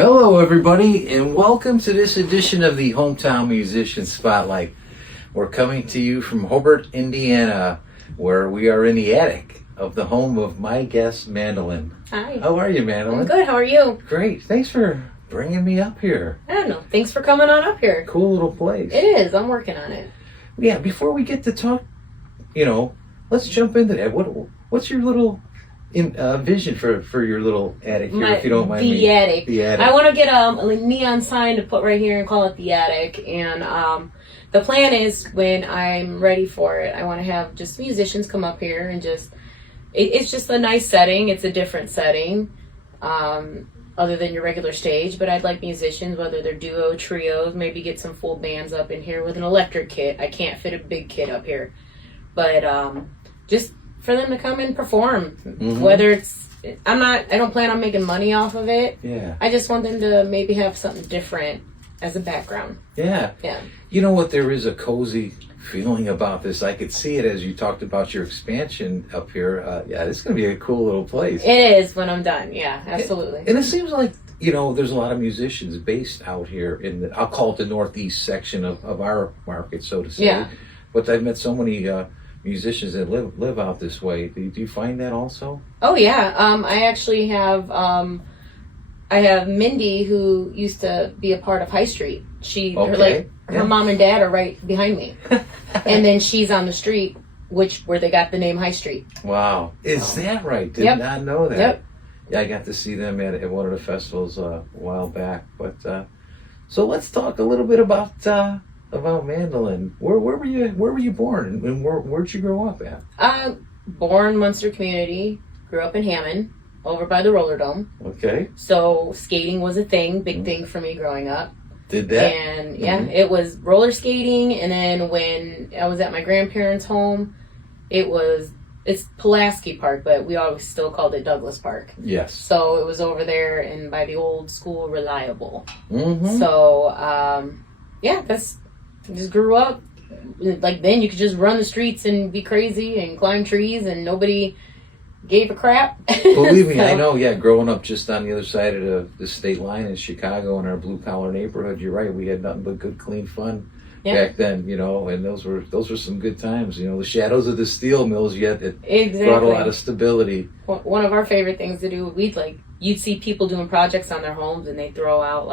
Hello, everybody, and welcome to this edition of the Hometown Musician Spotlight. We're coming to you from Hobart, Indiana, where we are in the attic of the home of my guest, Mandalyn. Hi. How are you, Mandalyn? I'm good. How are you? Great. Thanks for bringing me up here. I don't know. Thanks for coming on up here. Cool little place. It is. I'm working on it. Yeah, before we get to talk, let's jump into that. What's your little vision for your little attic here, if you don't mind me? Attic. The attic. I want to get a neon sign to put right here and call it the attic. And the plan is, when I'm ready for it, I want to have just musicians come up here and it's just a nice setting. It's a different setting other than your regular stage. But I'd like musicians, whether they're duo, trios, maybe get some full bands up in here with an electric kit. I can't fit a big kit up here. But just for them to come and perform, whether I don't plan on making money off of it. Yeah. I just want them to maybe have something different as a background. Yeah. Yeah. You know what? There is a cozy feeling about this. I could see it as you talked about your expansion up here. Yeah, this is going to be a cool little place. It is when I'm done. Yeah, absolutely. And it seems like, there's a lot of musicians based out here I'll call it the northeast section of our market, so to say. Yeah. But I've met so many musicians that live out this way. Do you find that also? Oh yeah. I actually have I have Mindy, who used to be a part of High Street. Her mom and dad are right behind me. And then she's on the street where they got the name High Street. Wow. Is that right? Did not know that. Yep. Yeah, I got to see them at one of the festivals a while back. But so let's talk a little bit about Mandalyn. Where were you born, and where'd you grow up at? Born Munster community, grew up in Hammond, over by the Roller Dome. Okay. So skating was a big thing for me growing up. Did that? And it was roller skating, and then when I was at my grandparents' home, it's Pulaski Park, but we always still called it Douglas Park. Yes. So it was over there and by the old school Reliable. Mm-hmm. So just grew up like then you could just run the streets and be crazy and climb trees and nobody gave a crap. Believe me, I know. Yeah, growing up just on the other side of the state line in Chicago in our blue collar neighborhood, you're right. We had nothing but good, clean fun back then. And those were some good times. The shadows of the steel mills. Yet it brought a lot of stability. One of our favorite things to do, you'd see people doing projects on their homes and they throw out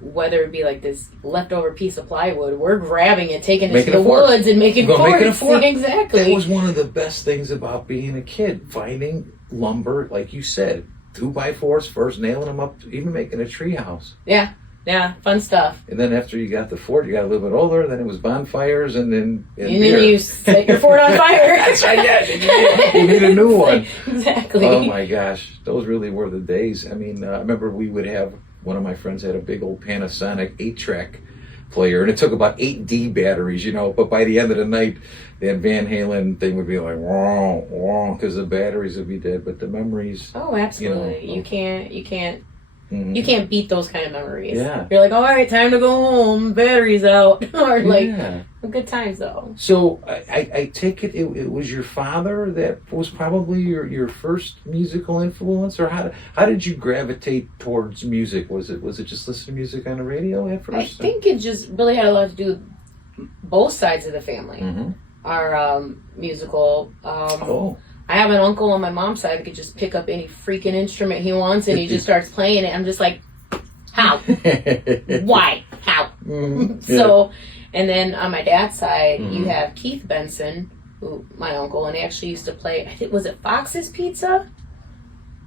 whether it be this leftover piece of plywood, we're grabbing it, taking it to the woods and making forts. Exactly. That was one of the best things about being a kid, finding lumber, like you said, 2x4s first, nailing them up, even making a tree house. Yeah, fun stuff. And then after you got the fort, you got a little bit older, then it was bonfires, and then then you set your fort on fire. That's right, yeah. You need a new one. Exactly. Oh my gosh, those really were the days. I mean, I remember we would have, one of my friends had a big old Panasonic 8-track player, and it took about 8 D batteries, but by the end of the night, that Van Halen thing would be like, wrong, wrong, because the batteries would be dead, but the memories. Oh, absolutely. You can't beat those kind of memories. Yeah. You're like, all right, time to go home, battery's out. Or good times though. So I take it was your father that was probably your first musical influence, or how did you gravitate towards music? Was it just listening to music on the radio at first? I think it just really had a lot to do with both sides of the family are musical. I have an uncle on my mom's side that could just pick up any freaking instrument he wants and he just starts playing it. I'm just like, how? Why? How? So, and then on my dad's side, you have Keith Benson, my uncle, and he actually used to play, I think, was it Fox's Pizza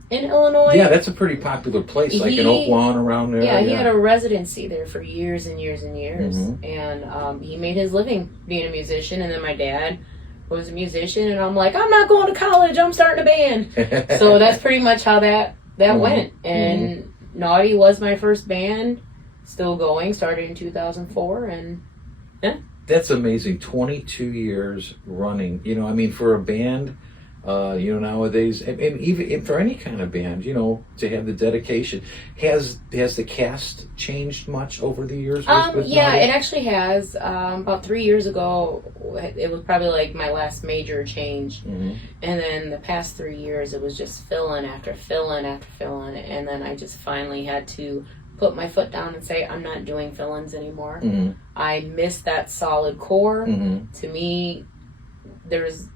in Illinois? Yeah, that's a pretty popular place, like in Oak Lawn around there. Yeah, he had a residency there for years and years and years. And he made his living being a musician, and then my dad was a musician, and I'm like, I'm not going to college, I'm starting a band. So that's pretty much how that went. And Nawty was my first band, still going, started in 2004, and That's amazing. 22 years running. For a band Nowadays, and even for any kind of band, to have the dedication. Has the cast changed much over the years? With Yeah, Nawty? it actually has. About 3 years ago, it was probably like my last major change. Mm-hmm. And then the past 3 years, it was just fill-in after fill-in after fill-in. And then I just finally had to put my foot down and say, I'm not doing fill-ins anymore. Mm-hmm. I miss that solid core. Mm-hmm. To me, there's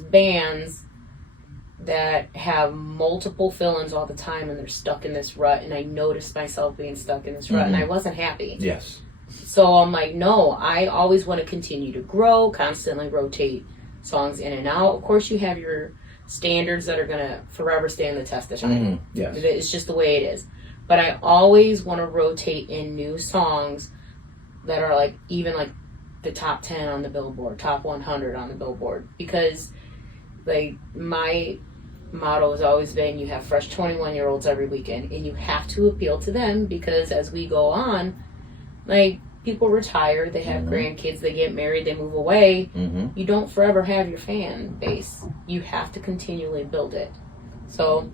bands that have multiple fill-ins all the time and they're stuck in this rut, and I noticed myself being stuck in this rut, and I wasn't happy. Yes. So I'm like, no, I always want to continue to grow, constantly rotate songs in and out. Of course, you have your standards that are going to forever stand the test of time. Mm-hmm. Yes. It's just the way it is. But I always want to rotate in new songs that are like even like the top 10 on the Billboard, top 100 on the Billboard, because like my motto has always been, you have fresh 21-year-olds every weekend, and you have to appeal to them, because as we go on, like, people retire, they have grandkids, they get married, they move away. You don't forever have your fan base. You have to continually build it. So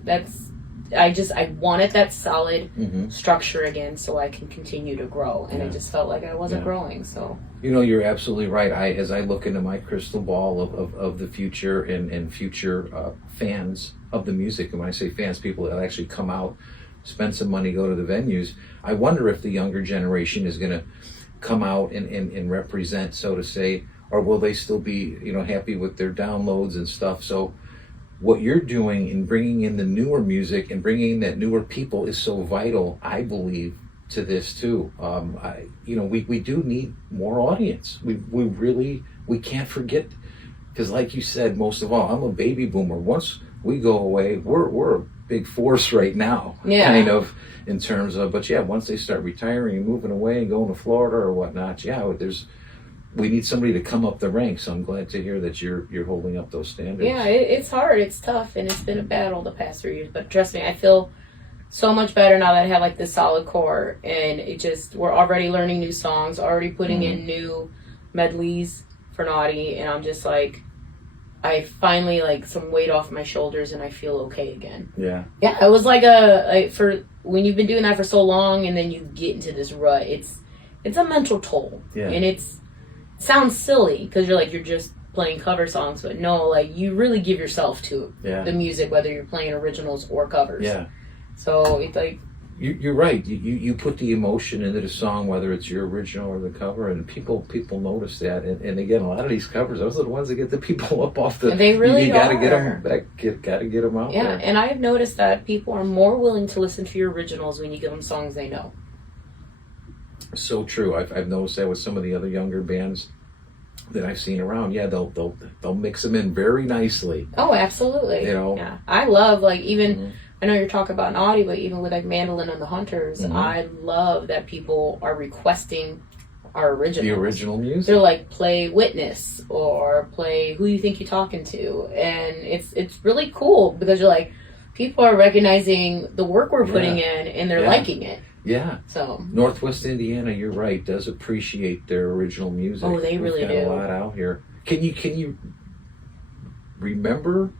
I wanted that solid structure again, so I can continue to grow, and I just felt like I wasn't growing. So you're absolutely right. As I look into my crystal ball of the future and future fans of the music, and when I say fans, people that actually come out, spend some money, go to the venues, I wonder if the younger generation is going to come out and represent, so to say, or will they still be happy with their downloads and stuff. So what you're doing in bringing in the newer music and bringing in that newer people is so vital, I believe, to this too. We do need more audience. We can't forget, because like you said, most of all, I'm a baby boomer. Once we go away, we're a big force right now, kind of, in terms of, but once they start retiring and moving away and going to Florida or whatnot, we need somebody to come up the ranks. So I'm glad to hear that you're holding up those standards. Yeah, it's hard, it's tough, and it's been a battle the past 3 years. But trust me, I feel so much better now that I have like this solid core, and we're already learning new songs, already putting in new medleys for Nawty, and I'm just like, I finally like some weight off my shoulders, and I feel okay again. Yeah. Yeah, it was like for when you've been doing that for so long, and then you get into this rut, it's a mental toll, and it sounds silly because you're just playing cover songs, but no, like, you really give yourself to the music, whether you're playing originals or covers. Yeah. So it's like, you're right. You put the emotion into the song, whether it's your original or the cover, and people notice that. And again, a lot of these covers, those are the ones that get the people up off the. They really you gotta are. get them back. Gotta get them out. Yeah, there. and I've noticed that people are more willing to listen to your originals when you give them songs they know. So true. I've noticed that with some of the other younger bands that I've seen around. Yeah, they'll mix them in very nicely. Oh, absolutely. Yeah, I love, like, even. I know you're talking about Nawty, but even with like Mandalyn and the Hunters, I love that people are requesting our originals. The original music. They're like, play Witness or play Who You Think You're Talking To, and it's really cool because you're like, people are recognizing the work we're putting in, and they're liking it. Yeah. So Northwest Indiana, you're right, does appreciate their original music. Oh, they really do. We've got a lot out here. Can you remember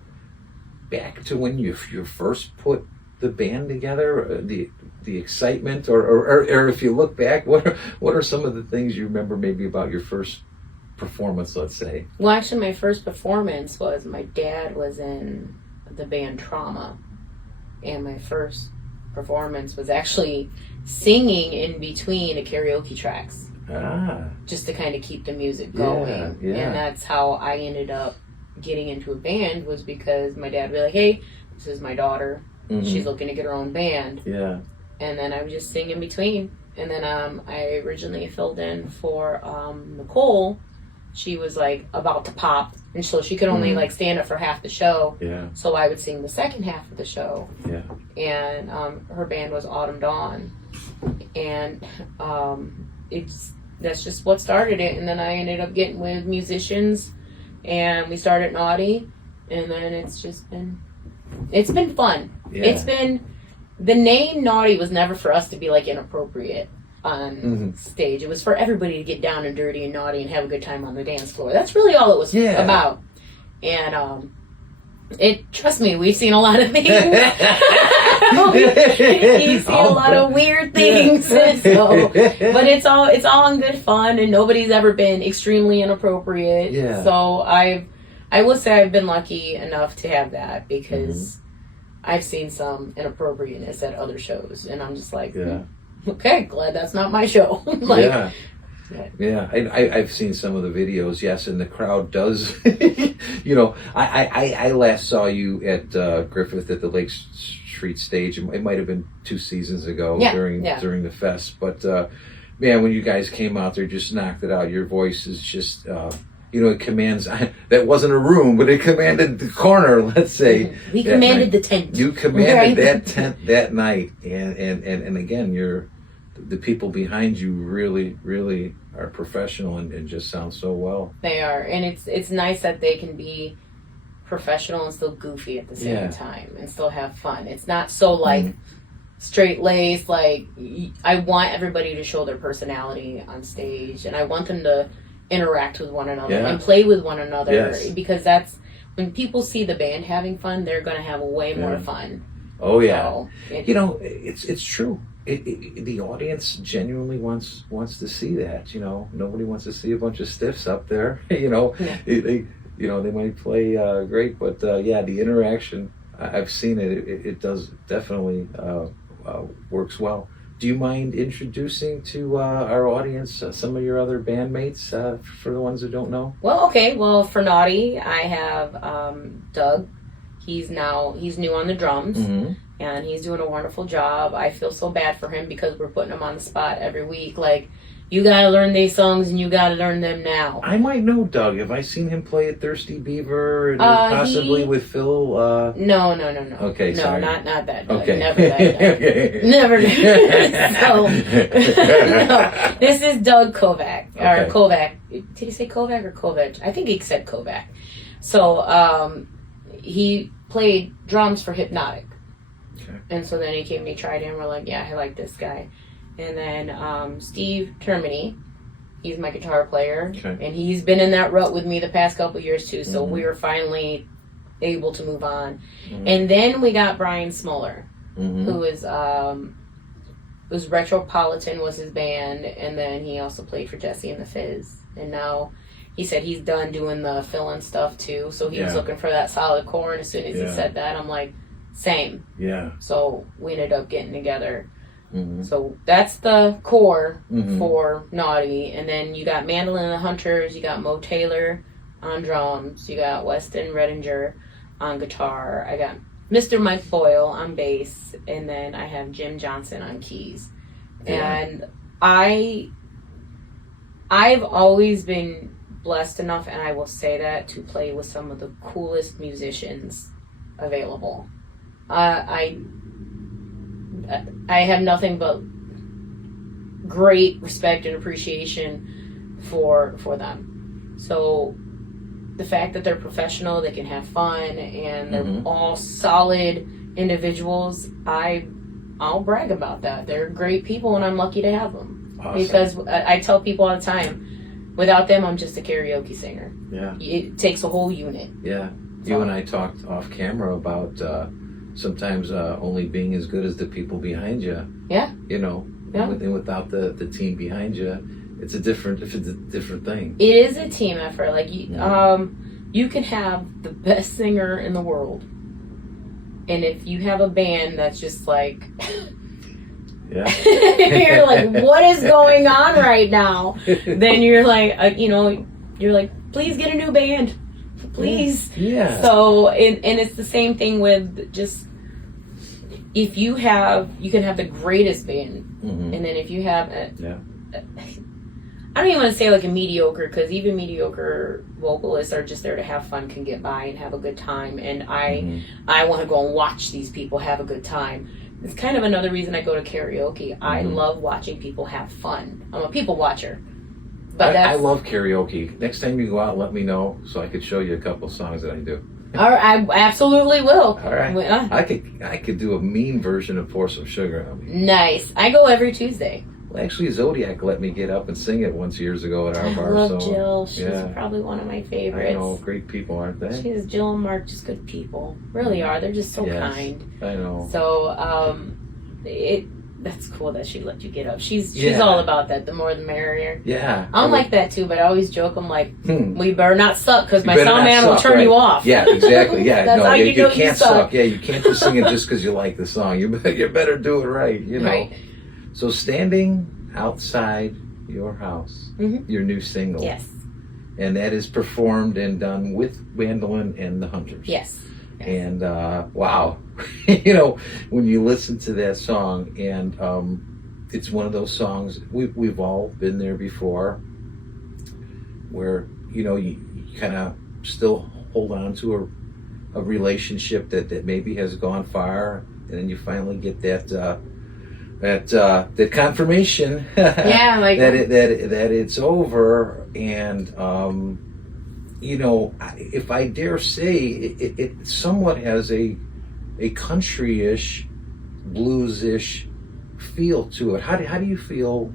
back to when you first put the band together, the excitement, or if you look back, what are some of the things you remember maybe about your first performance, let's say? Well, actually, my first performance was, my dad was in the band Trauma, and my first performance was actually singing in between the karaoke tracks, just to kind of keep the music going. Yeah. And that's how I ended up getting into a band, was because my dad would be like, hey, this is my daughter, she's looking to get her own band, and then I would just sing in between. And then I originally filled in for Nicole. She was like about to pop, and so she could only like stand up for half the show, so I would sing the second half of the show, and her band was Autumn Dawn, and that's just what started it. And then I ended up getting with musicians, and we started Nawty, and then it's been fun. It's been, the name Nawty was never for us to be like inappropriate on stage. It was for everybody to get down and dirty and naughty and have a good time on the dance floor. That's really all it was about. And Trust me, we've seen a lot of things. We've seen a lot of weird things. So, but it's all in good fun, and nobody's ever been extremely inappropriate. Yeah. So I would say I've been lucky enough to have that, because I've seen some inappropriateness at other shows, and I'm just like, okay, glad that's not my show. Like, yeah. I've seen some of the videos, yes, and the crowd does. You know, I last saw you at Griffith at the Lake Street stage. It might have been 2 seasons ago during the fest. But man, when you guys came out there, just knocked it out. Your voice is just, you know, it commands. That wasn't a room, but it commanded the corner. Let's say we commanded the tent. You commanded that tent that night, and again, the people behind you really are professional and just sound so well. They are, and it's nice that they can be professional and still goofy at the same time and still have fun. It's not so like straight laced. Like, I want everybody to show their personality on stage, and I want them to interact with one another and play with one another, because that's when people see the band having fun, they're going to have way more fun. Oh yeah, so, you know, it's true. The audience genuinely wants to see that. You know, nobody wants to see a bunch of stiffs up there. You know, they might play great, but the interaction, I've seen it. It does definitely works well. Do you mind introducing to our audience some of your other bandmates for the ones that don't know? Well, okay. Well, for Nawty, I have Doug. He's new on the drums. And he's doing a wonderful job. I feel so bad for him because we're putting him on the spot every week. Like, you gotta learn these songs and you gotta learn them now. I might know Doug. Have I seen him play at Thirsty Beaver and possibly with Phil? No. Okay, no, sorry. not that Doug. Okay. Never that Doug. Okay. Never. So, no, this is Doug Kovac. Or Kovac. Did he say Kovac or Kovac? I think he said Kovac. So, he played drums for Hypnotic. And so then he came and he tried him. We're like, yeah, I like this guy. And then Steve Termini, he's my guitar player. And he's been in that rut with me the past couple years too. So we were finally able to move on. And then we got Brian Smoller, who is was Retropolitan was his band. And then he also played for Jesse and the Fizz. And now he said he's done doing the fill-in stuff too. So he was looking for that solid core. And as soon as he said that, I'm like, same. Yeah. So we ended up getting together. So that's the core for Nawty. And then you got Mandalyn and the Hunters, you got Mo Taylor on drums, you got Weston Redinger on guitar, I got Mr. Mike Boyle on bass, and then I have Jim Johnson on keys. And I've always been blessed enough, and I will say that, to play with some of the coolest musicians available. I have nothing but great respect and appreciation for them. So the fact that they're professional, they can have fun, and they're all solid individuals, I'll brag about that. They're great people, and I'm lucky to have them. Awesome. Because I tell people all the time, without them, I'm just a karaoke singer. Yeah. It takes a whole unit. Yeah. You and I talked off camera about sometimes only being as good as the people behind you. Yeah. You know, and without the team behind you, it's a different thing. It is a team effort. Like you can have the best singer in the world, and if you have a band that's just like, you're like, what is going on right now? Then you're like, you're like, please get a new band, please. Yeah. So and it's the same thing with just, if you can have the greatest band, and then if you have I don't even want to say like a mediocre, because even mediocre vocalists are just there to have fun, can get by and have a good time, and I want to go and watch these people have a good time. It's kind of another reason I go to karaoke. I love watching people have fun. I'm a people watcher. But I love karaoke. Next time you go out, let me know so I could show you a couple songs that I do. All right, I absolutely will. All right. I could do a mean version of Pour Some Sugar on Me. Nice. I go every Tuesday. Well, actually, Zodiac let me get up and sing it once years ago at our I bar. love so, Jill. She's yeah. probably one of my I favorites. know, great people, aren't they? She's Jill and Mark, just good people. Really are. They're just so Yes, kind. I know. So, that's cool that she let you get up. She's Yeah. all about that. The more the merrier. Yeah. I'm like that too, but I always joke. I'm like, Hmm. we better not suck because my You better sound not man will suck, turn right? you off. Yeah, exactly. Yeah, That's no, how you, you know you can't suck. suck. Yeah, you can't just sing it just because you like the song. You better do it right, you know. Right. So, Standing Outside Your House, Mhm. your new single. Yes. And that is performed and done with Mandalyn and the Hunters. Yes. And wow, you know, when you listen to that song, and it's one of those songs we've all been there before, where you know you kind of still hold on to a relationship that maybe has gone far, and then you finally get that confirmation Yeah, like that it's over, and you know, if I dare say, it somewhat has a country-ish, blues-ish feel to it. How do you feel?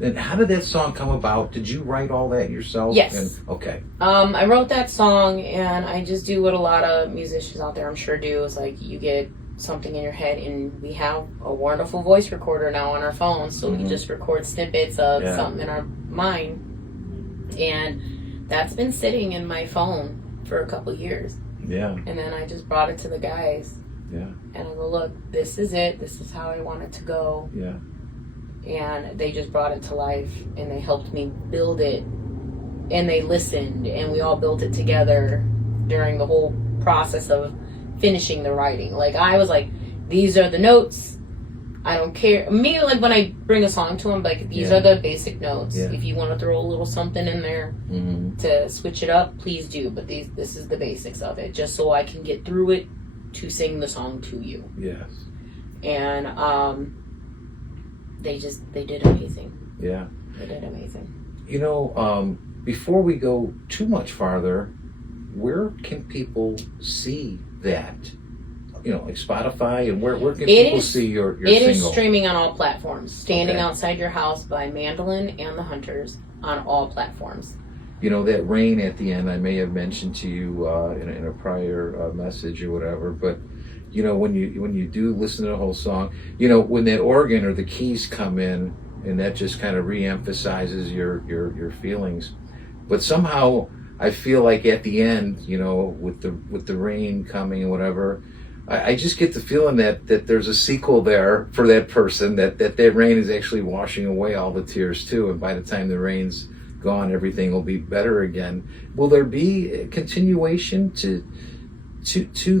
And how did that song come about? Did you write all that yourself? Yes. And, okay. I wrote that song, and I just do what a lot of musicians out there I'm sure do. Is like you get something in your head, and we have a wonderful voice recorder now on our phones, so we just record snippets of something in our mind, and that's been sitting in my phone for a couple years. Yeah. And then I just brought it to the guys. Yeah. And I go, look, this is it. This is how I want it to go. Yeah. And they just brought it to life, and they helped me build it, and they listened, and we all built it together during the whole process of finishing the writing. Like, I was like, these are the notes. I don't care. Me, like, when I bring a song to them, like, these are the basic notes. Yeah. If you want to throw a little something in there to switch it up, please do. But this is the basics of it, just so I can get through it to sing the song to you. Yes. And they did amazing. Yeah. They did amazing. You know, before we go too much farther, where can people see that? You know, like Spotify, and where can people see your It single? is streaming on all platforms. Standing Okay. Outside Your House by Mandalyn and the Hunters on all platforms. You know, that rain at the end, I may have mentioned to you in a prior message or whatever, but you know, when you do listen to the whole song, you know, when that organ or the keys come in, and that just kind of re-emphasizes your feelings. But somehow I feel like at the end, you know, with the rain coming and whatever, I just get the feeling that there's a sequel there for that person, that rain is actually washing away all the tears too, and by the time the rain's gone, everything will be better again. Will there be a continuation to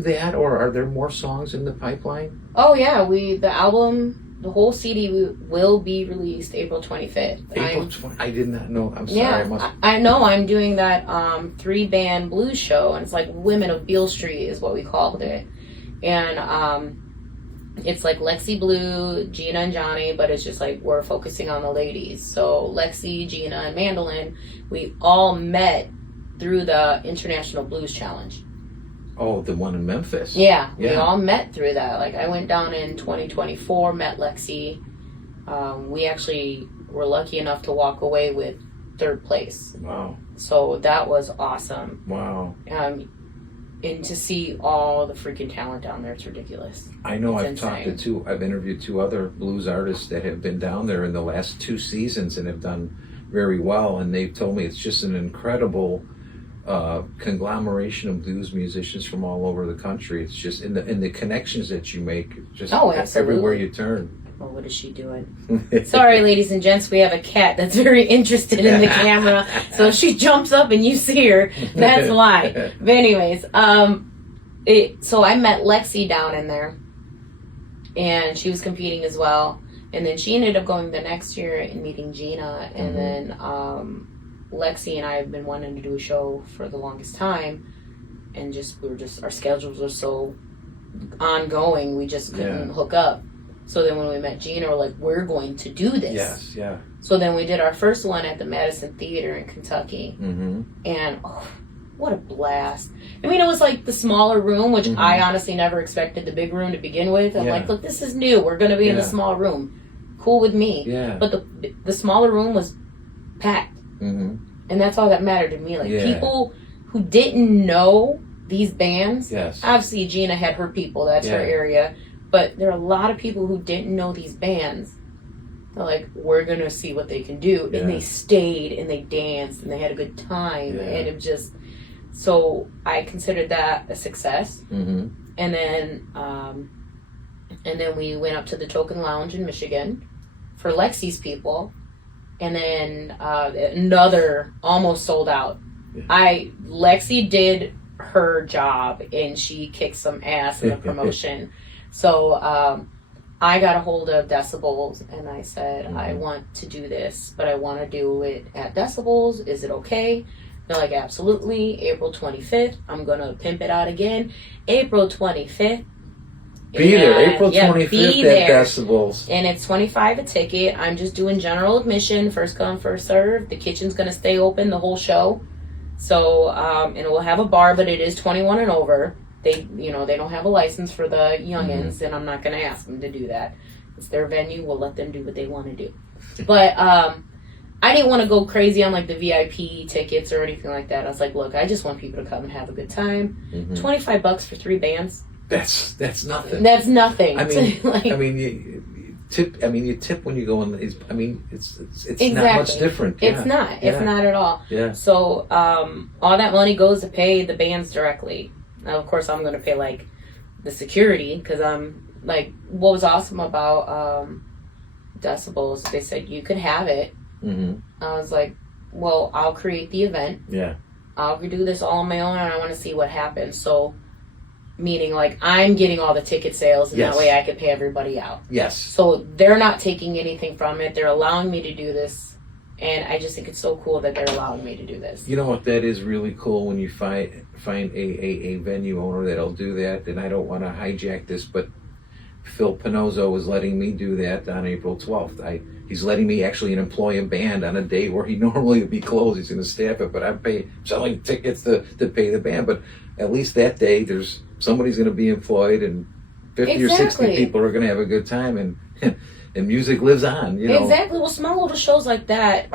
that, or are there more songs in the pipeline? Oh yeah, the album, the whole CD will be released April 25th. I did not know. I'm sorry. Yeah, I know. I'm doing that 3-band blues show, and it's like Women of Beale Street is what we called it. And it's like Lexi Blue, Gina, and Johnny, but it's just like we're focusing on the ladies. So Lexi, Gina, and Mandalyn, we all met through the International Blues Challenge. Oh, the one in Memphis. Yeah, we all met through that. Like, I went down in 2024, met Lexi. We actually were lucky enough to walk away with 3rd place. Wow. So that was awesome. Wow. And to see all the freaking talent down there, it's ridiculous. I know. It's I've interviewed 2 other blues artists that have been down there in the last 2 seasons and have done very well, and they've told me it's just an incredible conglomeration of blues musicians from all over the country. It's just in the connections that you make, just everywhere you turn. Oh, what is she doing? Sorry, ladies and gents, we have a cat that's very interested in the camera. So if she jumps up and you see her, that's why. But anyways, so I met Lexi down in there, and she was competing as well. And then she ended up going the next year and meeting Gina. And then Lexi and I have been wanting to do a show for the longest time. And our schedules are so ongoing, we just couldn't hook up. So then when we met Gina, we're like, we're going to do this. Yes, yeah. So then we did our first one at the Madison Theater in Kentucky. And what a blast. I mean, it was like the smaller room, which I honestly never expected the big room to begin with. I'm like, look, this is new. We're going to be in the small room. cool with me. Yeah. But the smaller room was packed. Mm-hmm. And that's all that mattered to me. Like, Yeah. people who didn't know these bands. Yes. Obviously, Gina had her people. That's her Yeah. area. But there are a lot of people who didn't know these bands. They're like, we're going to see what they can do. Yeah. And they stayed and they danced and they had a good time. Yeah. And it just... So I considered that a success. Mm-hmm. And then we went up to the Token Lounge in Michigan for Lexi's people. And then another almost sold out. Yeah. Lexi did her job and she kicked some ass in the promotion. So I got a hold of Decibels and I said, I want to do this, but I want to do it at Decibels. Is it okay? They're like, absolutely. April 25th. I'm going to pimp it out again. April 25th. Be there, April 25th be at there. Decibels. And it's $25 a ticket. I'm just doing general admission, first come, first serve. The kitchen's going to stay open the whole show. So, and we'll have a bar, but it is 21 and over. They don't have a license for the youngins, and I'm not going to ask them to do that. It's their venue. We'll let them do what they want to do. But I didn't want to go crazy on like the VIP tickets or anything like that. I was like, look, I just want people to come and have a good time. Mm-hmm. $25 for 3 bands. That's nothing. That's nothing. I mean, like, you tip when you go in. It's exactly. not much different. Yeah. It's not. It's not at all. Yeah. So all that money goes to pay the bands directly. Now, of course, I'm going to pay like the security because I'm like, what was awesome about Decibels, they said you could have it. Mm-hmm. I was like, well, I'll create the event. Yeah. I'll do this all on my own, and I want to see what happens. So, meaning like I'm getting all the ticket sales, and that way I could pay everybody out. Yes. So they're not taking anything from it. They're allowing me to do this, and I just think it's so cool that they're allowing me to do this. you know what? That is really cool when you find a venue owner that'll do that. And I don't want to hijack this, but Phil Pinozzo was letting me do that on April 12th. He's letting me actually employ a band on a day where he normally would be closed. He's going to staff it, but I'm selling tickets to pay the band. But at least that day, somebody's going to be employed, and 50 or 60 people are going to have a good time, and music lives on. You know exactly. Well, small little shows like that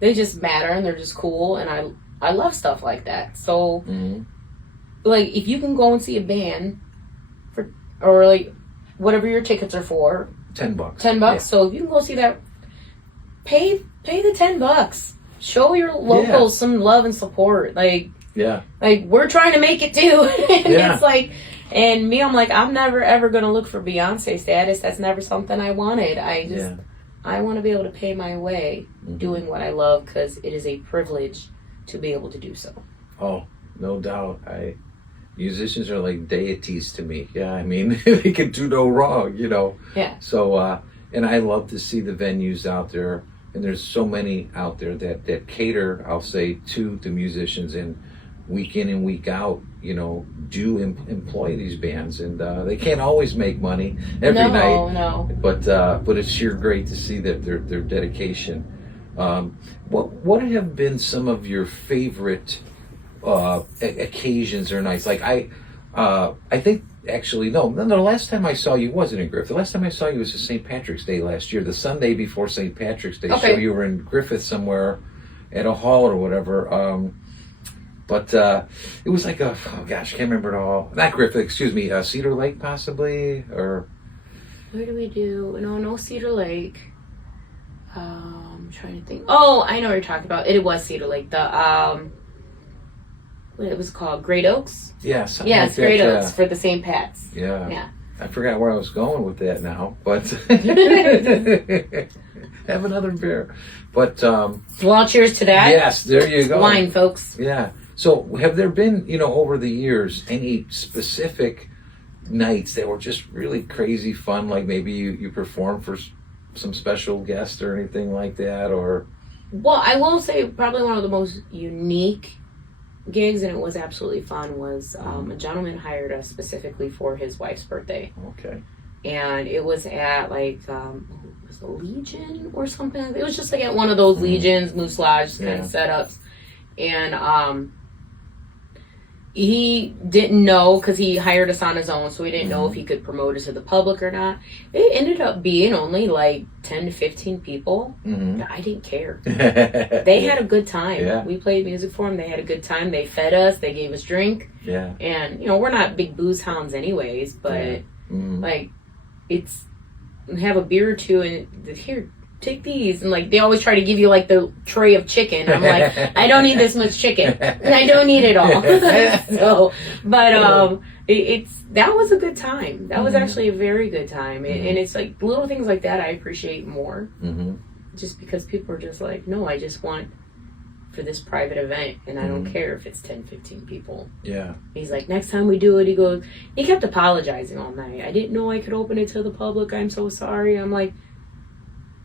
they just matter, and they're just cool, and I love stuff like that. So, like, if you can go and see a band or like whatever your tickets are for. $10. $10. Yeah. So if you can go see that, pay the $10. Show your locals some love and support. Like we're trying to make it too. And it's like, and me, I'm like, I'm never ever gonna look for Beyonce status. That's never something I wanted. I want to be able to pay my way doing what I love, because it is a privilege to be able to do so. Oh, no doubt. Musicians are like deities to me. Yeah, I mean, they can do no wrong, Yeah. So, and I love to see the venues out there, and there's so many out there that cater, I'll say, to the musicians, and week in and week out, do employ these bands, and they can't always make money every night. No. But it's sure great to see that their dedication. What have been some of your favorite occasions or nights? Like I think actually the last time I saw you wasn't in Griffith. The last time I saw you was St. Patrick's Day last year, the Sunday before St. Patrick's Day. Okay. So you were in Griffith somewhere at a hall or whatever. But it was like I can't remember it all. Not Griffith, excuse me, Cedar Lake possibly, or where do we do? No Cedar Lake. I'm trying to think. Oh, I know what you're talking about. It was Cedar Lake. What it was called, Great Oaks? Yeah, it's Great Oaks for the St. Pat's. Yeah. I forgot where I was going with that now, but have another beer. But well, cheers to that. Yes, there you go. Wine, folks. Yeah. So have there been, over the years, any specific nights that were just really crazy fun, like maybe you performed for some special guest or anything like that, or? Well, I will say probably one of the most unique gigs, and it was absolutely fun, was a gentleman hired us specifically for his wife's birthday. Okay. And it was at like was it Legion or something? It was just like at one of those Legions, Moose Lodge kind of setups. And He didn't know because he hired us on his own, so he didn't know if he could promote it to the public or not. It ended up being only like 10 to 15 people. I didn't care. They had a good time. Yeah. We played music for them. They had a good time. They fed us. They gave us drink. Yeah. And, you know, we're not big booze hounds anyways, but like, it's, have a beer or two and here, take these. And like, they always try to give you like the tray of chicken. I'm like, I don't need this much chicken. And I don't need it all. So, but that was a good time. That was actually a very good time. And it's like little things like that I appreciate more. Just because people are just like, no, I just want for this private event and I don't care if it's 10, 15 people. Yeah. He's like, next time we do it, he goes, he kept apologizing all night. I didn't know I could open it to the public. I'm so sorry. I'm like,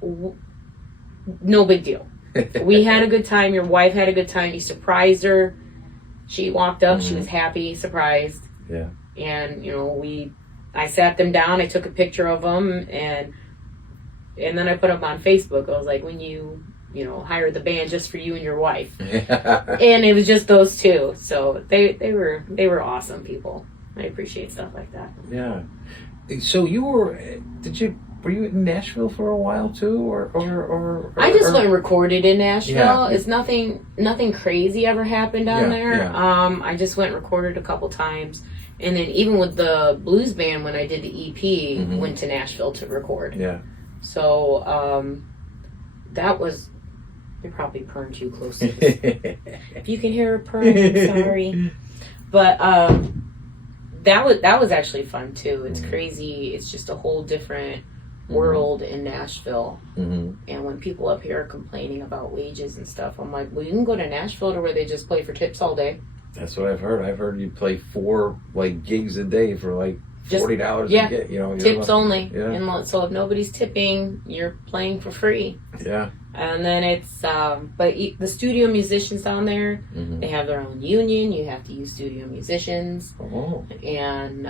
no big deal. We had a good time. Your wife had a good time. You surprised her. She walked up. She was happy, surprised. Yeah. And, you know, I sat them down. I took a picture of them and then I put them on Facebook. I was like, when you know, hired the band just for you and your wife. And it was just those two. So they were awesome people. I appreciate stuff like that. Yeah. So were you in Nashville for a while too, or I just went and recorded in Nashville. Yeah. It's nothing crazy ever happened down there. Yeah. I just went and recorded a couple times, and then even with the blues band when I did the EP, went to Nashville to record. Yeah. So that was. You're probably purring too close to this. If you can hear a purr, I'm sorry. But that was actually fun too. It's crazy. It's just a whole different world in Nashville. And when people up here are complaining about wages and stuff, I'm like, well, you can go to Nashville to where they just play for tips all day. That's what I've heard. I've heard you play 4 like gigs a day for like $40 a get. You know, tips only. Yeah. And so if nobody's tipping, you're playing for free. Yeah. And then it's but the studio musicians down there, they have their own union. You have to use studio musicians. And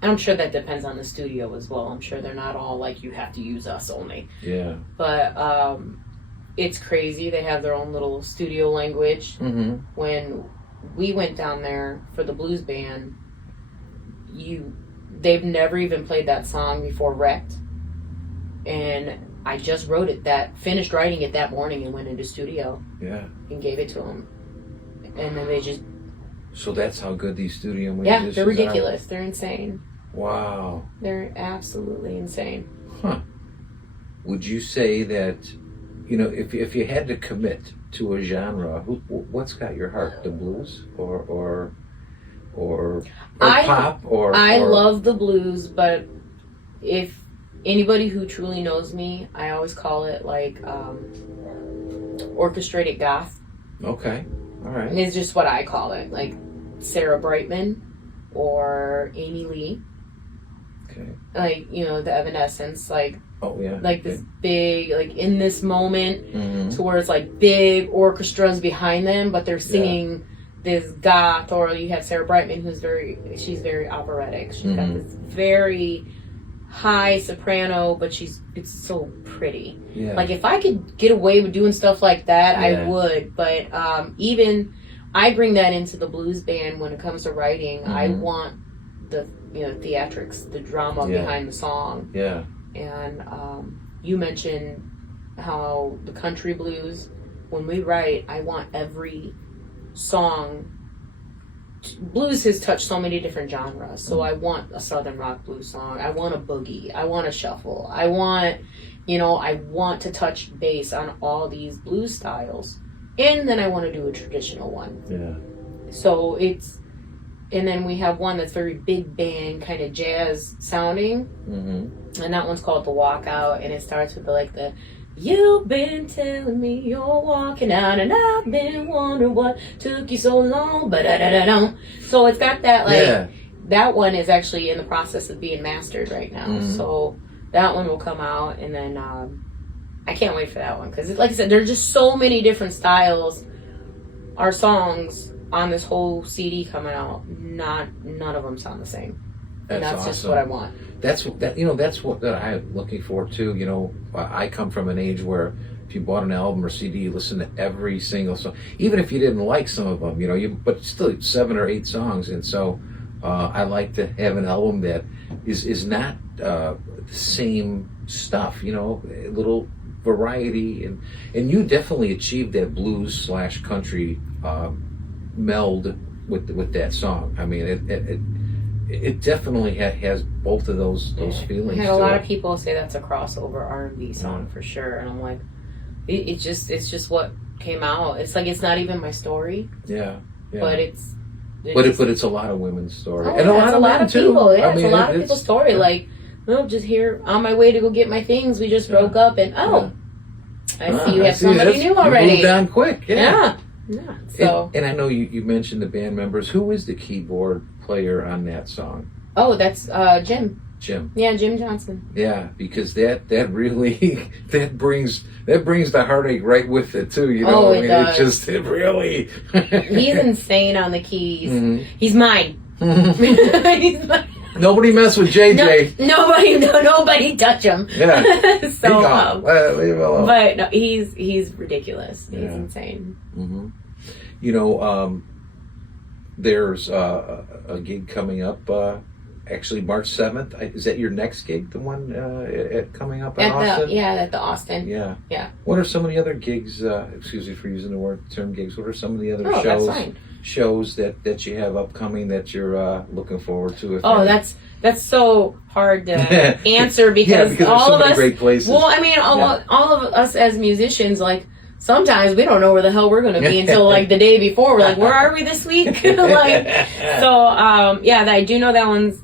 I'm sure that depends on the studio as well. I'm sure they're not all like, you have to use us only. Yeah. But it's crazy. They have their own little studio language. When we went down there for the blues band, they've never even played that song before Wrecked. And I just wrote it finished writing it that morning and went into studio. Yeah. And gave it to them. And then they just... So that's how good these studio musicians are? Yeah, they're ridiculous. They're insane. Wow. They're absolutely insane. Huh. Would you say that, you know, if you had to commit to a genre, what's got your heart? The blues or pop? I love the blues, but if anybody who truly knows me, I always call it like orchestrated goth. Okay. All right. And it's just what I call it. Like Sarah Brightman or Amy Lee. Okay. Like, you know, the Evanescence, like like this big, like in this moment to where it's like big orchestras behind them, but they're singing this goth. Or you have Sarah Brightman, she's very operatic. She's got this very high soprano, but it's so pretty. Yeah. Like if I could get away with doing stuff like that, I would. But even I bring that into the blues band when it comes to writing. I want the theatrics, the drama behind the song. Yeah. And you mentioned how the country blues, when we write, I want every song. Blues has touched so many different genres, so I want a southern rock blues song. I want a boogie. I want a shuffle. I want to touch base on all these blues styles, and then I want to do a traditional one. Yeah. So and then we have one that's very big band, kind of jazz sounding, and that one's called The Walkout, and it starts with the you've been telling me you're walking out, and I've been wondering what took you so long, but so it's got that that one is actually in the process of being mastered right now. So that one will come out, and then I can't wait for that one because, like I said, there's just so many different styles. Our songs on this whole CD coming out, none of them sound the same. And that's awesome. Just what I want. That's what I'm looking for too. You know, I come from an age where if you bought an album or CD, you listen to every single song, even if you didn't like some of them, but still 7 or 8 songs. And so I like to have an album that is not the same stuff, a little variety, and you definitely achieved that blues/country meld with that song. I mean, it definitely has both of those feelings. I had a lot of people say that's a crossover R&B song for sure, and I'm like, it's just what came out. It's like it's not even my story. Yeah. But it's a lot of women's story, and a lot of men too. People. Yeah, I mean, it's a lot of people's story. Yeah. Like, just here on my way to go get my things. We just broke up, and I see you have somebody new already. You moved on quick. Yeah. So, and I know you mentioned the band members. Who is the keyboard player on that song? Oh, that's Jim. Jim. Yeah, Jim Johnson. Yeah, because that really that brings the heartache right with it too. Oh, it does. It really. He's insane on the keys. Mm-hmm. He's mine. He's mine. Nobody mess with JJ. Nobody touch him. Yeah. So, leave him alone. But no, he's ridiculous. He's insane. Mm-hmm. There's a gig coming up. Actually, March 7th. Is that your next gig? The one coming up in Austin? At the Austin. Yeah. Yeah. What are some of the other gigs? Excuse me for using the term gigs. What are some of the other shows that you have upcoming that you're looking forward to? That's so hard to answer because all so of many us. Great places. Well, I mean, all of us as musicians, like. Sometimes we don't know where the hell we're going to be until like the day before. We're like, where are we this week? I do know that one's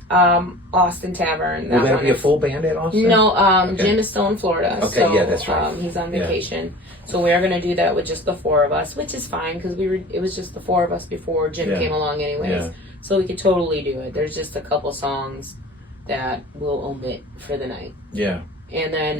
Austin Tavern. Will that be a full band at Austin? No, Jim is still in Florida. Okay, so, that's right. He's on vacation. So we are going to do that with just the 4 of us, which is fine because it was just the 4 of us before Jim came along anyways. Yeah. So we could totally do it. There's just a couple songs that we'll omit for the night. Yeah. And then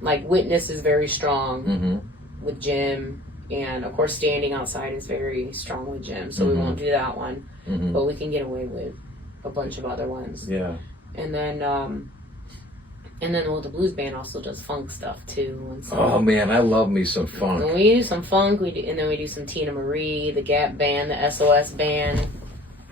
like Witness is very strong. Mm-hmm. With Jim, and of course Standing Outside is very strong with Jim, so we won't do that one, but we can get away with a bunch of other ones. Yeah. And then the blues band also does funk stuff too. And so, oh man, I love me some funk. And we do some funk, and then we do some Tina Marie, the Gap band, the SOS band.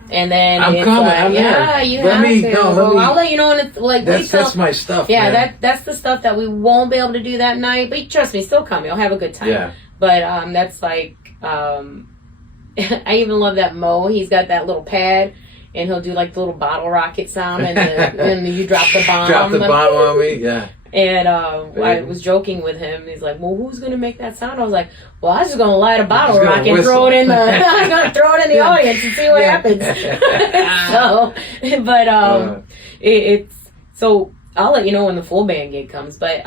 And then I'm coming. I'm there. You have to. I'll let you know when it's like. That's my stuff. Yeah, man. that's the stuff that we won't be able to do that night. But trust me, still come. You'll have a good time. Yeah. But that's like. I even love that Mo. He's got that little pad, and he'll do like the little bottle rocket sound, and then you drop the bomb. Drop the bomb on me. Yeah. And I was joking with him. He's like, "Well, who's gonna make that sound?" I was like, "Well, I was just gonna light a bottle rocket and throw it in the. I'm gonna throw it in the audience and see what happens." It's so. I'll let you know when the full band gig comes. But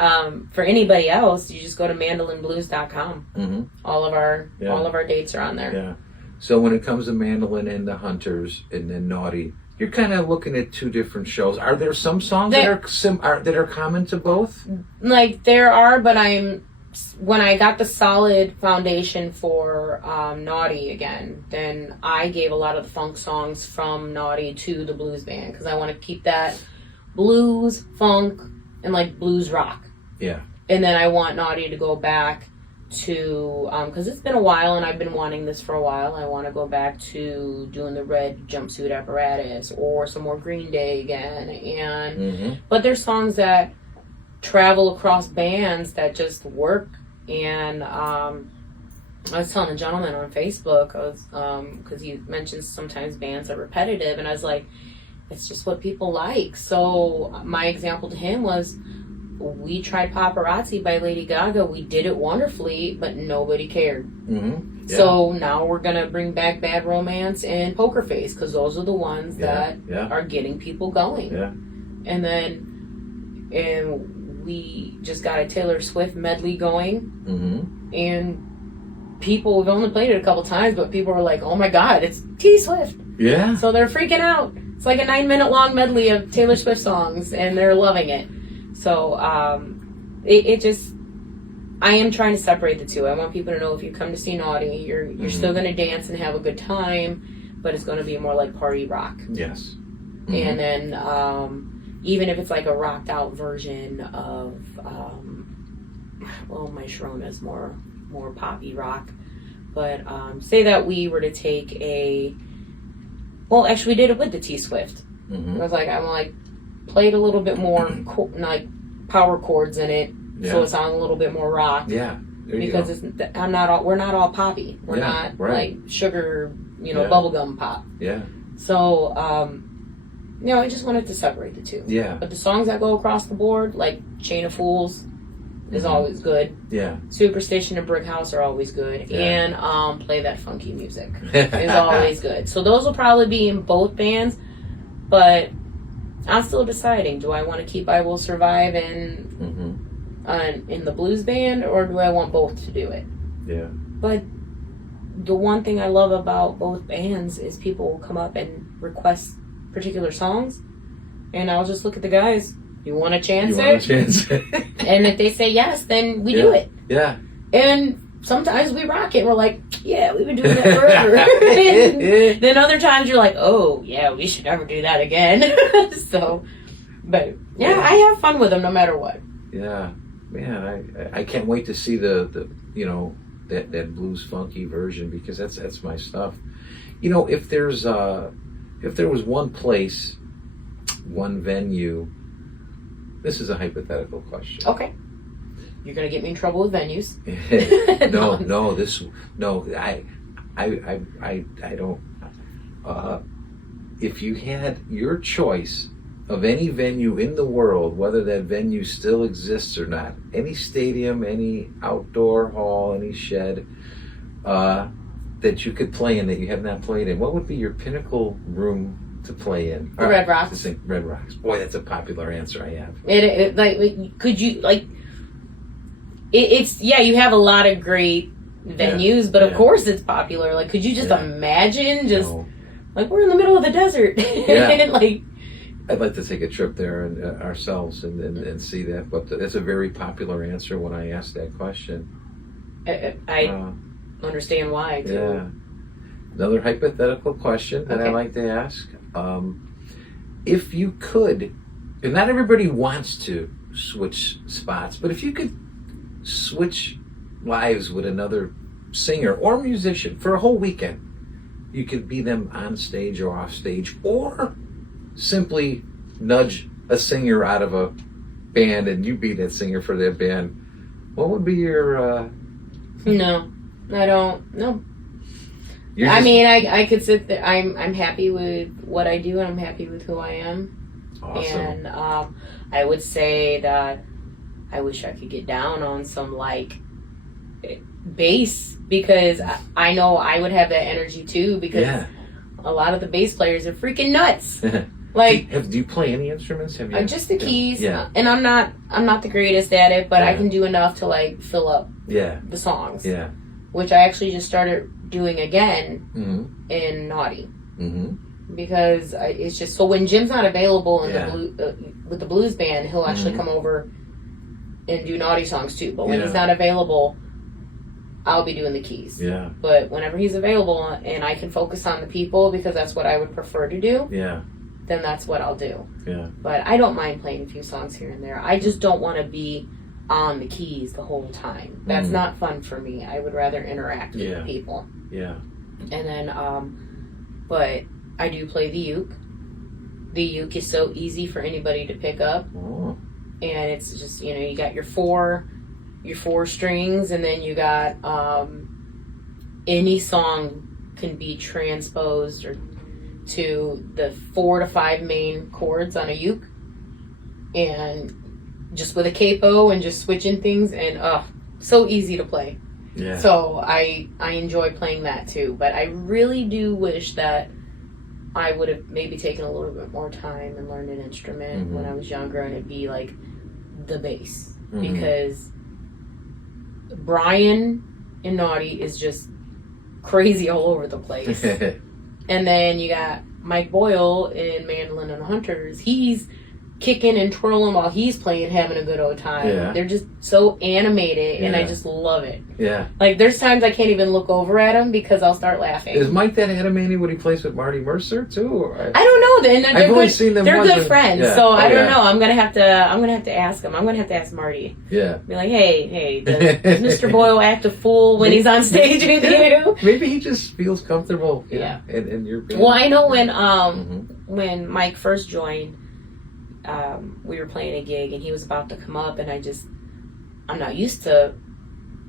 for anybody else, you just go to mandolynblues.com. Mm-hmm. All of our dates are on there. Yeah. So when it comes to Mandolyn and the Hunters and then Nawty, you're kind of looking at 2 different shows. Are there some songs that are common to both? Like there are, but when I got the solid foundation for Nawty again, then I gave a lot of the funk songs from Nawty to the blues band because I want to keep that blues, funk, and like blues rock. Yeah. And then I want Nawty to go back to because it's been a while and I've been wanting this for a while. I want to go back to doing the Red Jumpsuit Apparatus or some more Green Day again, and but there's songs that travel across bands that just work. And I was telling a gentleman on Facebook, because he mentions sometimes bands are repetitive, and I was like, it's just what people like. So my example to him was, we tried Paparazzi by Lady Gaga. We did it wonderfully, but nobody cared. Mm-hmm. Yeah. So now we're going to bring back Bad Romance and Poker Face, because those are the ones that are getting people going. Yeah. And then we just got a Taylor Swift medley going. Mm-hmm. And people, we've only played it a couple times, but people were like, oh my God, it's T Swift. Yeah. So they're freaking out. It's like a 9-minute long medley of Taylor Swift songs, and they're loving it. So, it just, I am trying to separate the two. I want people to know if you come to see Nawty, you're still going to dance and have a good time, but it's going to be more like party rock. Yes. Mm-hmm. And then, even if it's like a rocked out version of, well, my Sharona is more poppy rock. But say that we were to take well, actually, we did it with the T Swift. Mm-hmm. I was like, I'm like, played a little bit more like power chords in it, so it sounds a little bit more rock. Yeah, because we're not all poppy. We're not like sugar, bubblegum pop. Yeah. So, I just wanted to separate the two. Yeah. But the songs that go across the board, like Chain of Fools, is always good. Yeah. Superstition and Brick House are always good. Yeah. And Play That Funky Music is always good. So those will probably be in both bands, but I'm still deciding. Do I want to keep I Will Survive in the blues band, or do I want both to do it? Yeah. But the one thing I love about both bands is people will come up and request particular songs, and I'll just look at the guys. You want to chance it? And if they say yes, then we do it. Yeah. And sometimes we rock it. We're like, yeah, we've been doing that forever. And then other times you're like, oh, yeah, we should never do that again. But I have fun with them no matter what. Yeah. Man, I can't wait to see the that blues funky version, because that's my stuff. If there was one place, one venue. This is a hypothetical question. Okay. You're gonna get me in trouble with venues. I don't. If you had your choice of any venue in the world, whether that venue still exists or not, any stadium, any outdoor hall, any shed, that you could play in that you have not played in, what would be your pinnacle room to play in? Red Rocks. Red Rocks. Boy, that's a popular answer I have. Could you it's you have a lot of great venues, but of course it's popular. Like, could you just imagine we're in the middle of the desert? I'd like to take a trip there and ourselves and see that, but that's a very popular answer when I ask that question. I understand why too. Yeah. Another hypothetical question that I like to ask. If you could, and not everybody wants to switch spots, but if you could switch lives with another singer or musician for a whole weekend, you could be them on stage or off stage, or simply nudge a singer out of a band and you be that singer for that band, what would be your... No, I don't. No. I could sit there. I'm happy with what I do, and I'm happy with who I am. Awesome. And I would say that I wish I could get down on some bass, because I know I would have that energy too, because a lot of the bass players are freaking nuts. Do you play any instruments? Have you? Just the keys. And I'm not the greatest at it, but I can do enough to fill up the songs. Yeah. Which I actually just started doing again in Nawty. Mm-hmm. Because it's just so when Jim's not available in with the blues band, he'll actually come over and do Nawty songs too. But when he's not available, I'll be doing the keys. Yeah. But whenever he's available and I can focus on the people, because that's what I would prefer to do. Yeah. Then that's what I'll do. Yeah. But I don't mind playing a few songs here and there. I just don't want to be on the keys the whole time. That's not fun for me. I would rather interact with the people. Yeah. And then, but I do play the uke. The uke is so easy for anybody to pick up. Oh. And it's just, you got your four strings, and then you got any song can be transposed to the 4 to 5 main chords on a uke, and just with a capo and just switching things, and so easy to play. Yeah. So I enjoy playing that too, but I really do wish that I would have maybe taken a little bit more time and learned an instrument when I was younger, and it'd be like the bass, because Brian in Nawty is just crazy all over the place. And then you got Mike Boyle in Mandolin and Hunters. He's kicking and twirling while he's playing, having a good old time. Yeah. They're just so animated, and I Yeah. just love it. Yeah. Like, there's times I can't even look over at him because I'll start laughing. Is Mike that animated when he plays with Marty Mercer too? Or I don't know. And they're I've only good, seen them they're once, good but- friends, yeah. so Oh, I don't yeah. know. I'm gonna have to ask him. I'm gonna have to ask Marty. Yeah. Be like, hey, does Mr. Boyle act a fool when he's on stage with you? Maybe he just feels comfortable. Yeah. And you're. Well, I know when Mhm. when Mike first joined, we were playing a gig and he was about to come up, and I'm not used to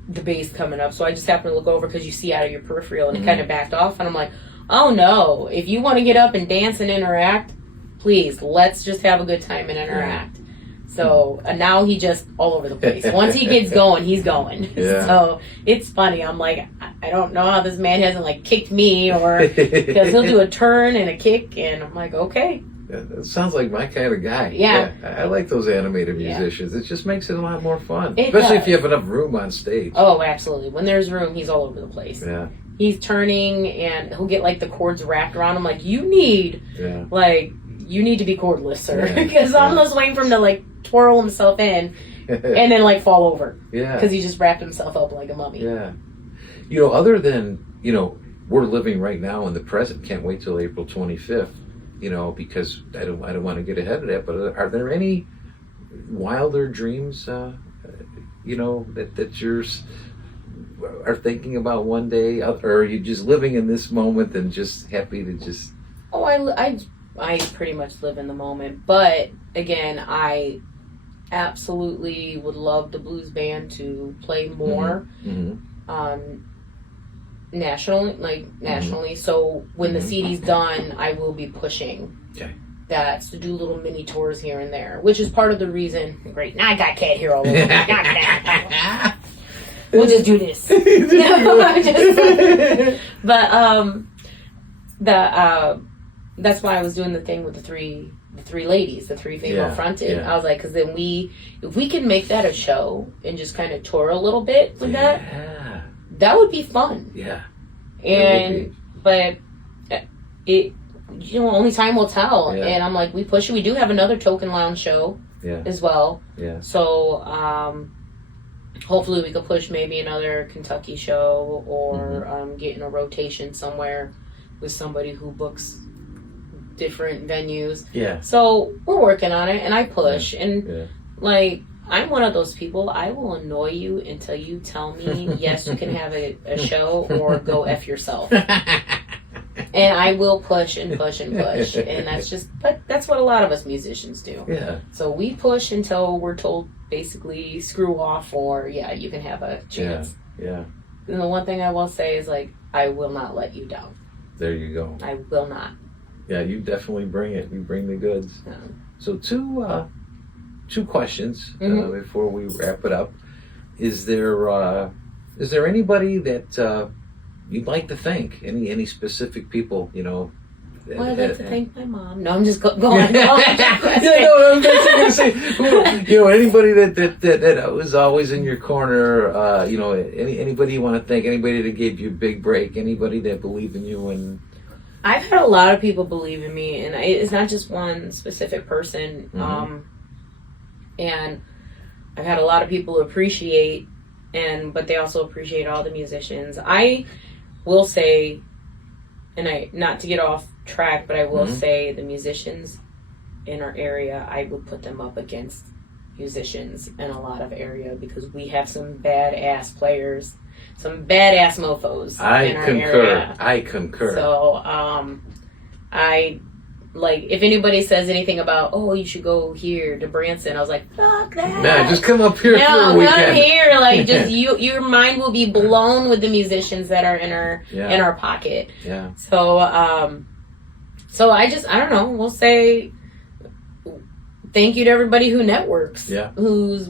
the bass coming up, so I just happened to look over because you see out of your peripheral, and it kind of backed off, and I'm like, oh no, if you want to get up and dance and interact, please, let's just have a good time and interact. So now he just all over the place. Once he gets going, he's going. Yeah. So it's funny. I'm like, I don't know how this man hasn't like kicked me, or because he'll do a turn and a kick, and I'm like, okay. That sounds like my kind of guy. Yeah. I like those animated Yeah. musicians. It just makes it a lot more fun. It Especially does. if you have enough room on stage. Oh, absolutely. When there's room, he's all over the place. Yeah. He's turning, and he'll get like the cords wrapped around him. Like, you need Yeah. to be cordless, sir, Yeah. because I'm just waiting for him to like twirl himself in and then like fall over Yeah. because he just wrapped himself up like a mummy. Yeah. Other than, we're living right now in the present, can't wait till April 25th, because I don't want to get ahead of that, but are there any wilder dreams, that yours are thinking about one day, or are you just living in this moment and just happy to just... Oh, I pretty much live in the moment, but again, I absolutely would love the blues band to play more. Mm-hmm. Nationally. So when the Mhm. CD's done, I will be pushing Okay. that to do little mini tours here and there, which is part of the reason. Great, now I got cat here all over me. We'll just do this. That's why I was doing the thing with the three ladies, the three female Yeah, fronted. yeah. I was like, because then if we can make that a show and just kind of tour a little bit with that would be fun. Yeah. And but it, only time will tell. Yeah. And I'm like, we push it. We do have another Token Lounge show Yeah. as well. Yeah. So hopefully we could push maybe another Kentucky show, or get in a rotation somewhere with somebody who books different venues. Yeah. So we're working on it, and I push. And Yeah. like, I'm one of those people, I will annoy you until you tell me, yes, you can have a show, or go F yourself. And I will push and push and push. And but that's what a lot of us musicians do. Yeah. So we push until we're told basically screw off, or yeah, you can have a chance. Yeah. And the one thing I will say is, like, I will not let you down. There you go. I will not. Yeah, you definitely bring it. You bring the goods. No. So two questions Mhm. before we wrap it up. Is there anybody that you'd like to thank? Any specific people? Well, I'd like to thank my mom. No, I'm just going on. Yeah, no, I'm just gonna say, anybody that was always in your corner. Anybody you want to thank? Anybody that gave you a big break? Anybody that believed in you? And I've had a lot of people believe in me, and it's not just one specific person. And I've had a lot of people who appreciate, but they also appreciate all the musicians. I will say, and not to get off track, but I will say the musicians in our area, I would put them up against musicians in a lot of area, because we have some badass players, some badass mofos in our area. I concur. So, if anybody says anything about, oh, you should go here to Branson, I was like, fuck that. Nah, just come up here for a No, weekend. come here. Like, just your mind will be blown with the musicians that are in our pocket. Yeah. So, I don't know. We'll say thank you to everybody who networks. Yeah. Who's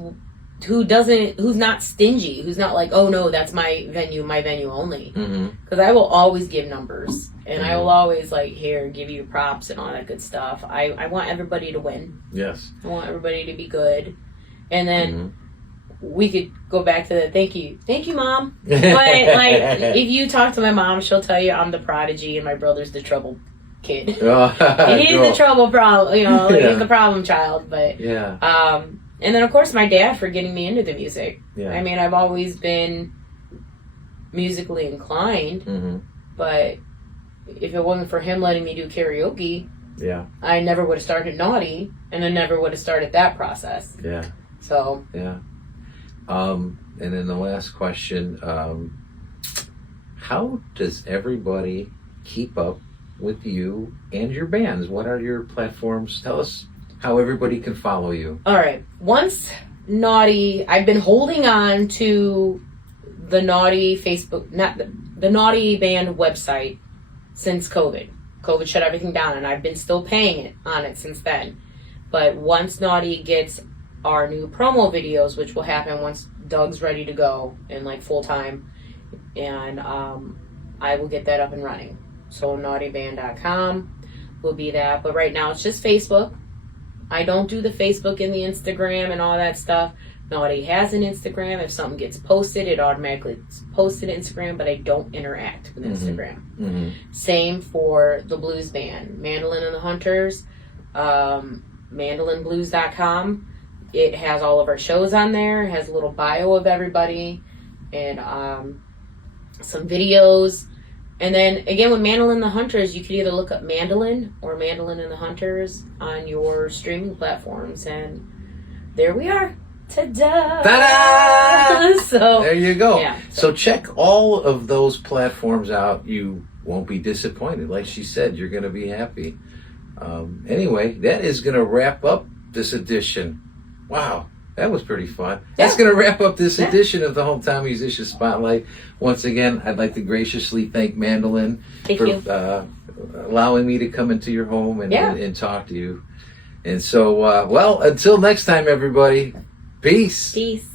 not stingy. Who's not like, oh no, that's my venue only. Because I will always give numbers, and I will always give you props and all that good stuff. I want everybody to win. Yes. I want everybody to be good, and then we could go back to the thank you, mom. But if you talk to my mom, she'll tell you I'm the prodigy and my brother's the kid. He's Cool. the trouble problem, Yeah. he's the problem child. But Yeah. and then of course my dad for getting me into the music. Yeah. I mean, I've always been musically inclined, Mm-hmm. but if it wasn't for him letting me do karaoke, Yeah. I never would have started Nawty, and I never would have started that process. Yeah. So Yeah. And then the last question, how does everybody keep up with you and your bands? What are your platforms? Tell us how everybody can follow you. all right, once Nawty, I've been holding on to the Nawty Facebook, not the Nawty band website since COVID. COVID shut everything down, and I've been still paying it on it since then. But once Nawty gets our new promo videos, which will happen once Doug's ready to go and like full time, and I will get that up and running. So naughtyband.com will be that. But right now it's just Facebook. I don't do the Facebook and the Instagram and all that stuff. Nawty has an Instagram. If something gets posted, it automatically gets posted to Instagram, but I don't interact with Instagram. Mm-hmm. Same for the blues band, Mandalyn and the Hunters, mandolynblues.com. It has all of our shows on there. It has a little bio of everybody and some videos. And then again with Mandalyn and the Hunters, you can either look up Mandalyn or Mandalyn and the Hunters on your streaming platforms. And there we are. Ta-da! Ta-da! So there you go. Yeah, so check all of those platforms out. You won't be disappointed. Like she said, you're going to be happy. Anyway, that is going to wrap up this edition. Wow, that was pretty fun. That's going to wrap up this edition of the Hometown Musician Spotlight. Once again, I'd like to graciously thank Mandalyn for allowing me to come into your home and talk to you. And so, well, until next time, everybody. Peace. Peace.